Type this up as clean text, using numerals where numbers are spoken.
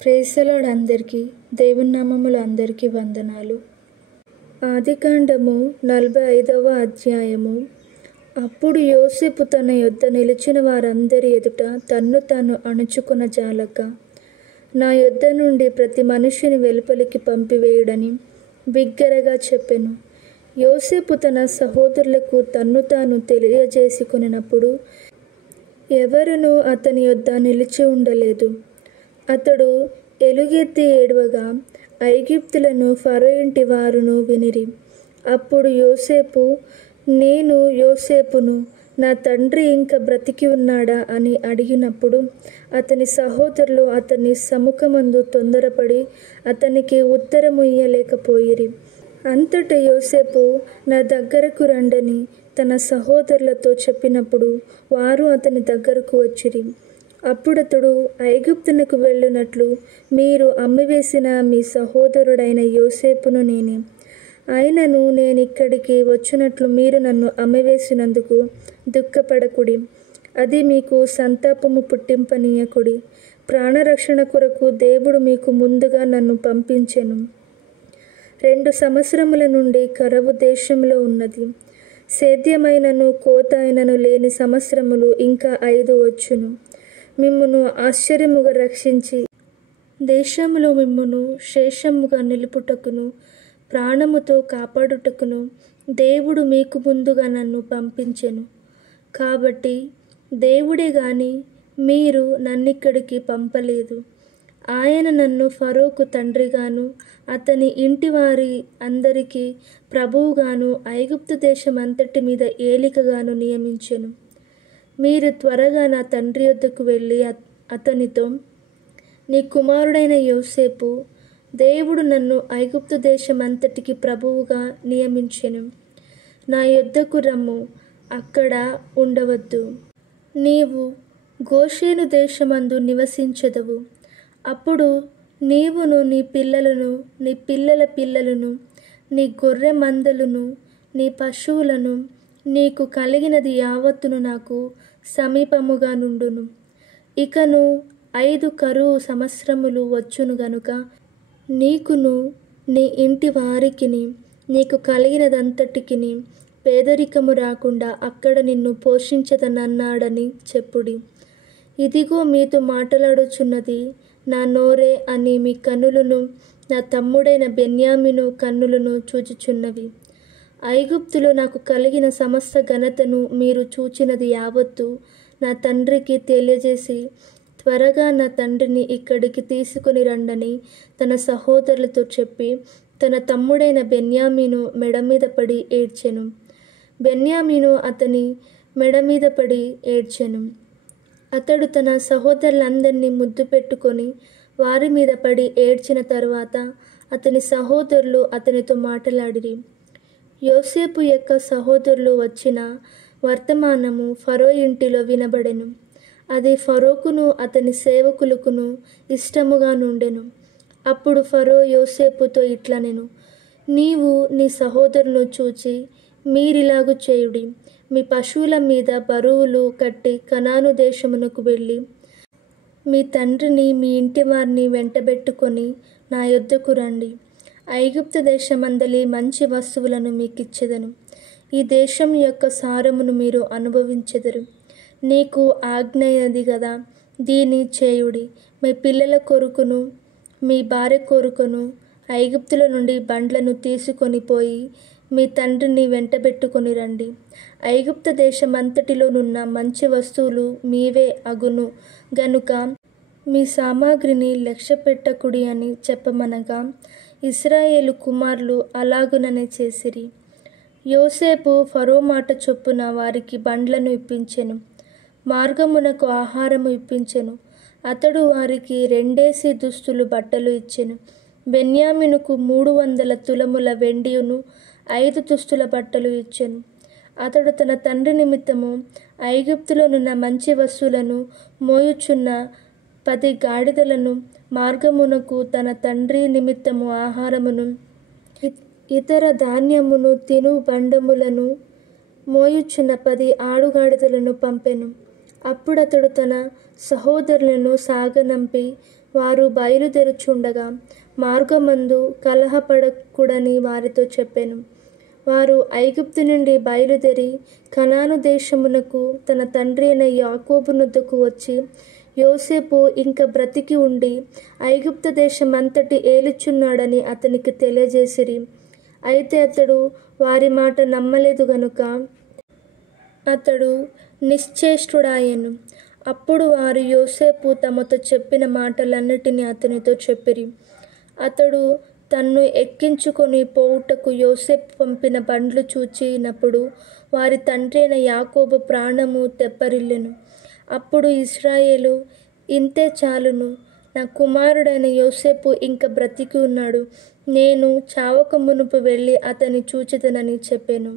Praise the lord అందరికీ దేవుని నామములో అందరికీ వందనాలు. ఆదికాండము 45వ అధ్యాయము. అప్పుడు యోసేపు తన యొద్ద నిలిచిన వారందరి ఎదుట తన్ను తాను అణుచుకొన జాలక, నా యొద్ద నుండి ప్రతి మనిషిని వెలుపలికి పంపివేయుడని బిగ్గరగా చెప్పెను. యోసేపు తన సహోదరులకు తన్ను తాను తెలియజేసుకొనినప్పుడు ఎవరునూ అతని యొద్ద నిలిచి ఉండలేదు. అతడు ఎలుగెత్తి ఏడవగా ఐగుప్తులను ఫరో ఇంటి వారును వినిరి. అప్పుడు యోసేపు, నేను యోసేపును, నా తండ్రి ఇంకా బ్రతికి ఉన్నాడా అని అడిగినప్పుడు అతని సహోదరులు అతని సముఖమందు తొందరపడి అతనికి ఉత్తరము ఇయ్యలేకపోయిరి. అంతటా యోసేపు, నా దగ్గరకు రండని తన సహోదరులతో చెప్పినప్పుడు వారు అతని దగ్గరకు వచ్చిరి. అప్పుడతడు ఐగుప్తునకు వెళ్ళునట్లు మీరు అమ్మివేసిన మీ సహోదరుడైన యోసేపును నేనే. అయినను నేనిక్కడికి వచ్చినట్లు మీరు నన్ను అమ్మివేసినందుకు దుఃఖపడకుడి. అది మీకు సంతాపము పుట్టింపనీయకుడి. ప్రాణరక్షణ కొరకు దేవుడు మీకు ముందుగా నన్ను పంపించెను. 2 సంవత్సరముల నుండి కరవు దేశంలో ఉన్నది. సేద్యమైనను కోత అయినను లేని సంవత్సరములు ఇంకా 5 వచ్చును. మిమ్మును ఆశ్చర్యముగా రక్షించి దేశములో మిమ్మును శేషముగా నిలుపుటకును ప్రాణముతో కాపాడుటకును దేవుడు మీకు ముందుగా నన్ను పంపించెను. కాబట్టి దేవుడే గాని మీరు నన్నిక్కడికి పంపలేదు. ఆయన నన్ను ఫరోకు తండ్రిగాను అతని ఇంటివారి అందరికీ ప్రభువుగాను ఐగుప్తు దేశం అంతటి మీద ఏలికగాను నియమించెను. మీరు త్వరగా నా తండ్రి యొద్దకు వెళ్ళి అతనితో, నీ కుమారుడైన యోసేపు, దేవుడు నన్ను ఐగుప్తు దేశం అంతటికి ప్రభువుగా నియమించెను. నా యొద్దకు రమ్ము, అక్కడ ఉండవద్దు. నీవు గోషేను దేశమందు నివసించెదవు. అప్పుడు నీవును నీ పిల్లలను, నీ పిల్లల పిల్లలను, నీ గొర్రె మందలను, నీ పశువులను, నీకు కలిగినది యావత్తును నాకు సమీపముగా నుండును. ఇకను 5 కరువు సంవత్సరములు వచ్చును గనుక నీకును నీ ఇంటి వారికిని నీకు కలిగినదంతటికిని పేదరికము రాకుండా అక్కడ నిన్ను పోషించదనన్నాడని చెప్పుడి. ఇదిగో మీతో మాట్లాడుచున్నది నా నోరే అని మీ కన్నులను నా తమ్ముడైన బెన్యామీను కన్నులను చూచుచున్నవి. ఐగుప్తులో నాకు కలిగిన సమస్త ఘనతను మీరు చూచినది యావత్తు నా తండ్రికి తెలియజేసి త్వరగా నా తండ్రిని ఇక్కడికి తీసుకొని రండని తన సహోదరులతో చెప్పి తన తమ్ముడైన బెన్యామీను మెడ మీద పడి ఏడ్చెను. బెన్యామీను అతని మెడ మీద పడి ఏడ్చెను. అతడు తన సహోదరులందరినీ ముద్దు పెట్టుకొని వారి మీద పడి ఏడ్చిన తరువాత అతని సహోదరులు అతనితో మాట్లాడిరి. యోసేపు యొక్క సహోదరులు వచ్చిన వర్తమానము ఫరో ఇంటిలో వినబడెను. అది ఫరోకును అతని సేవకులకును ఇష్టముగా నుండెను. అప్పుడు ఫరో యోసేపుతో ఇట్లనెను, నీవు నీ సహోదరులను చూచి మీరిలాగు చేయుడి. మీ పశువుల మీద బరువులు కట్టి కనాను దేశమునకు వెళ్ళి మీ తండ్రిని మీ ఇంటి వారిని వెంటబెట్టుకొని నా యొద్దకు రండి. ఐగుప్తు దేశమందలి మంచి వస్తువులను మీకిచ్చెదను. ఈ దేశం యొక్క సారమును మీరు అనుభవించెదరు. నీకు ఆజ్ఞైనది గదా, దీని చేయుడి. మీ పిల్లల కొరుకును మీ భార్య కొరుకును ఐగుప్తుల నుండి బండ్లను తీసుకొని పోయి మీ తండ్రిని వెంటబెట్టుకొని రండి. ఐగుప్తు దేశమంతటిలోనున్న మంచి వస్తువులు మీవే అగును గనుక మీ సామాగ్రిని లక్ష్య పెట్టకుడి అని చెప్పమనగా ఇశ్రాయేలు కుమారులు అలాగుననే చేసిరి. యోసేపు ఫరో మాట చొప్పున వారికి బండ్లను ఇప్పించెను, మార్గమునకు ఆహారము ఇప్పించెను. అతడు వారికి 2 దుస్తులు బట్టలు ఇచ్చెను. బెన్యామీనుకు 300 తులముల వెండియును 5 దుస్తుల బట్టలు ఇచ్చెను. అతడు తన తండ్రి నిమిత్తము ఐగుప్తులోనున్న మంచి వస్తువులను మోయుచున్న 10 గాడిదలను, మార్గమునకు తన తండ్రి నిమిత్తము ఆహారమును, ఇతర ధాన్యమును తిను బండములను మోయుచున్న 10 ఆడుగాడిదలను పంపెను. అప్పుడతడు తన సహోదరులను సాగనంపి వారు బయలుదేరుచుండగా మార్గమందు కలహపడకూడని వారితో చెప్పెను. వారు ఐగుప్తు నుండి బయలుదేరి కనాను దేశమునకు తన తండ్రి అయిన యాకోబు నొద్దకు వచ్చి, యోసేపు ఇంక బ్రతికి ఉండి ఐగుప్తు దేశమంతటి ఏలుచున్నాడని అతనికి తెలియజేసిరి. అయితే అతడు వారి మాట నమ్మలేదు గనుక అతడు నిశ్చేష్టుడాయెను. అప్పుడు వారు యోసేపు తమతో చెప్పిన మాటలన్నిటినీ అతనితో చెప్పిరి. అతడు తన్ను ఎక్కించుకొని పోవుటకు యోసేపు పంపిన బండ్లు చూచినప్పుడు వారి తండ్రి అయిన యాకోబు ప్రాణము తెప్పరిల్లెను. అప్పుడు ఇశ్రాయేలు, ఇంతే చాలును, నా కుమారుడైన యోసేపు ఇంక బ్రతికి ఉన్నాడు, నేను చావక మునుపు వెళ్ళి అతన్ని చూచెదనని చెప్పెను.